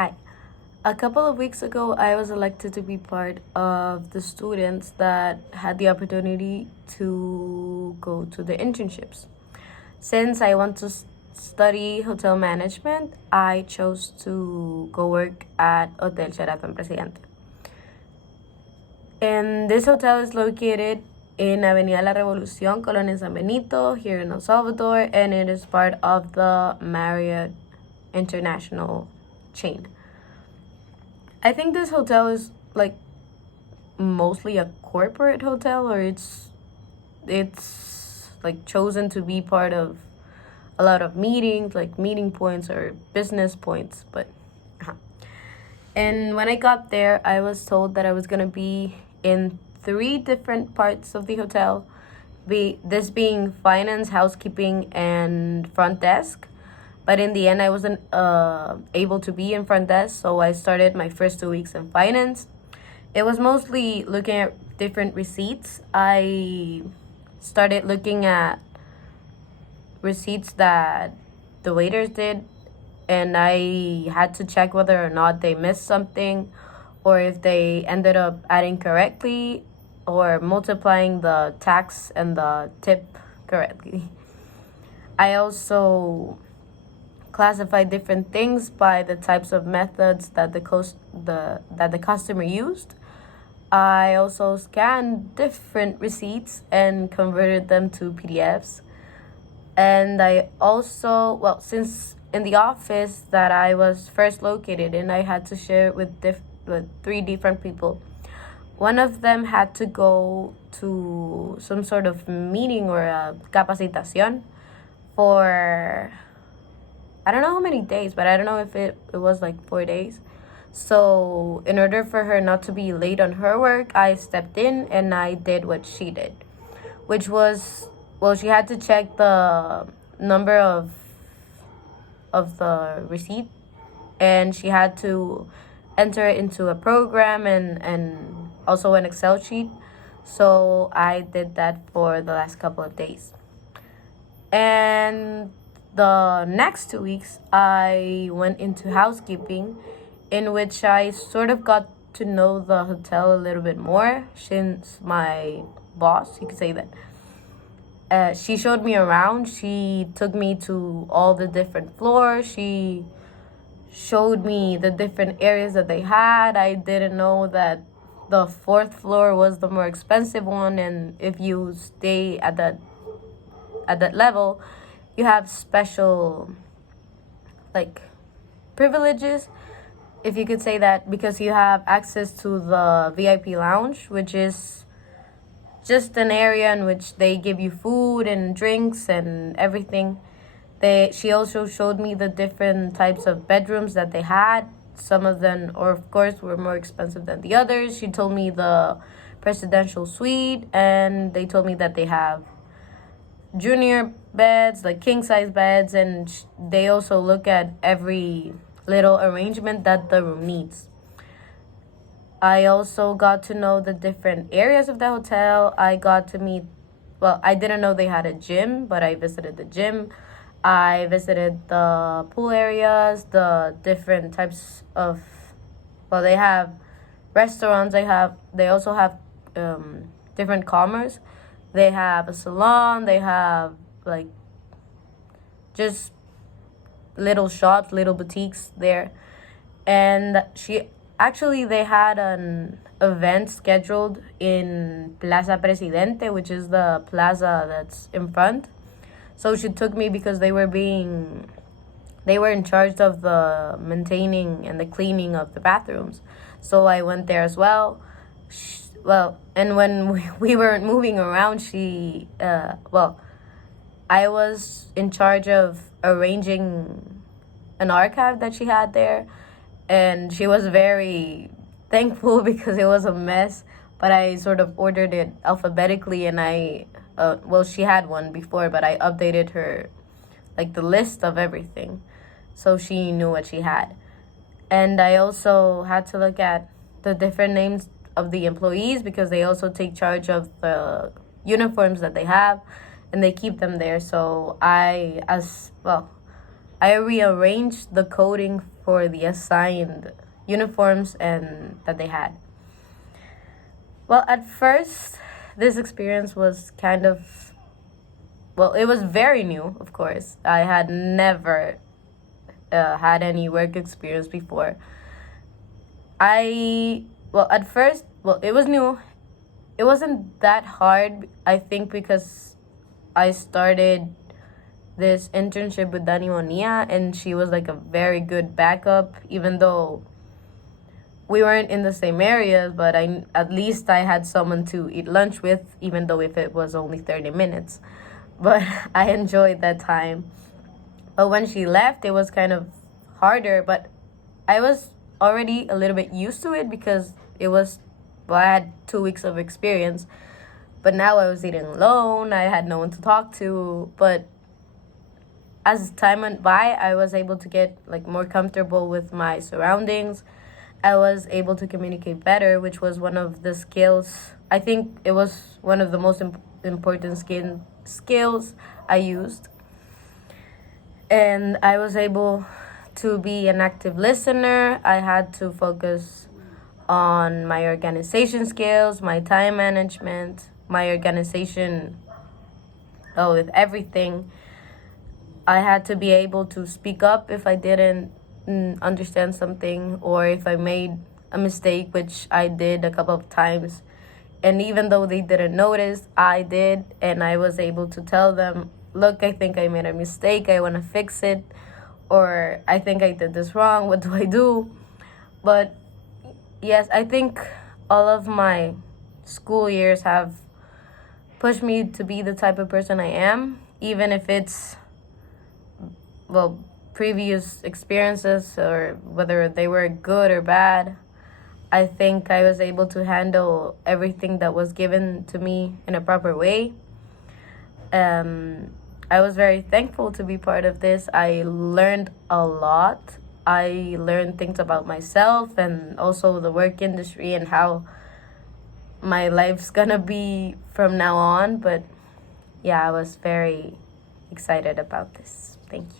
Hi. A couple of weeks ago, I was elected to be part of the students that had the opportunity to go to the internships. Since I want to study hotel management, I chose to go work at Hotel Sheraton Presidente. And this hotel is located in Avenida La Revolución, Colonia San Benito, here in El Salvador, and it is part of the Marriott International chain. I think this hotel is like mostly a corporate hotel, or it's like chosen to be part of a lot of meetings, like meeting points or business points. But and when I got there, I was told that I was gonna be in three different parts of the hotel, this being finance, housekeeping, and front desk. But in the end, I wasn't able to be in front desk, so I started my first 2 weeks in finance. It was mostly looking at different receipts. I started looking at receipts that the waiters did, and I had to check whether or not they missed something, or if they ended up adding correctly or multiplying the tax and the tip correctly. I also classify different things by the types of methods that the customer used. I also scanned different receipts and converted them to PDFs. And I also, well, since in the office that I was first located in, I had to share it with three different people. One of them had to go to some sort of meeting or a capacitación for, I don't know how many days, but I don't know if it was like 4 days. So in order for her not to be late on her work, I stepped in and I did what she did, which was, well, she had to check the number of the receipt, and she had to enter it into a program and also an Excel sheet. So I did that for the last couple of days. And the next 2 weeks, I went into housekeeping, in which I sort of got to know the hotel a little bit more, since my boss, you could say that, she showed me around. She took me to all the different floors. She showed me the different areas that they had. I didn't know that the fourth floor was the more expensive one, and if you stay at that level, you have special like privileges, if you could say that, because you have access to the VIP lounge, which is just an area in which they give you food and drinks and everything. She also showed me the different types of bedrooms that they had. Some of them, or of course, were more expensive than the others. She told me the presidential suite, and they told me that they have junior beds, like king size beds, and they also look at every little arrangement that the room needs. I also got to know the different areas of the hotel. I got to meet, well, I didn't know they had a gym, but I visited the gym. I visited the pool areas, the different types of, well, they have restaurants. They also have different commerce. They have a salon. They have like just little shops, little boutiques there. And they had an event scheduled in Plaza Presidente, which is the plaza that's in front. So she took me because they were in charge of the maintaining and the cleaning of the bathrooms. So I went there as well. And when we weren't moving around, I was in charge of arranging an archive that she had there, and she was very thankful because it was a mess, but I sort of ordered it alphabetically, and she had one before, but I updated her, like the list of everything, so she knew what she had. And I also had to look at the different names of the employees, because they also take charge of the uniforms that they have, and they keep them there. So I rearranged the coding for the assigned uniforms and that they had. Well, at first, this experience was kind of, well, it was very new, of course. I had never had any work experience before. At first, it was new. It wasn't that hard, I think, because I started this internship with Dani Monia, and she was like a very good backup, even though we weren't in the same areas, but at least I had someone to eat lunch with, even though if it was only 30 minutes. But I enjoyed that time. But when she left, it was kind of harder, but I was already a little bit used to it because I had 2 weeks of experience. But now I was eating alone, I had no one to talk to, but as time went by, I was able to get like more comfortable with my surroundings. I was able to communicate better, which was one of the skills. I think it was one of the most important skills I used. And I was able to be an active listener. I had to focus on my organization skills, my time management, my organization with everything. I had to be able to speak up if I didn't understand something or if I made a mistake, which I did a couple of times. And even though they didn't notice, I did, and I was able to tell them, look, I think I made a mistake, I want to fix it, or I think I did this wrong, what do I do? But yes, I think all of my school years have pushed me to be the type of person I am, even if it's, previous experiences or whether they were good or bad. I think I was able to handle everything that was given to me in a proper way. I was very thankful to be part of this. I learned a lot. I learned things about myself and also the work industry and how my life's gonna be from now on. But yeah, I was very excited about this. Thank you.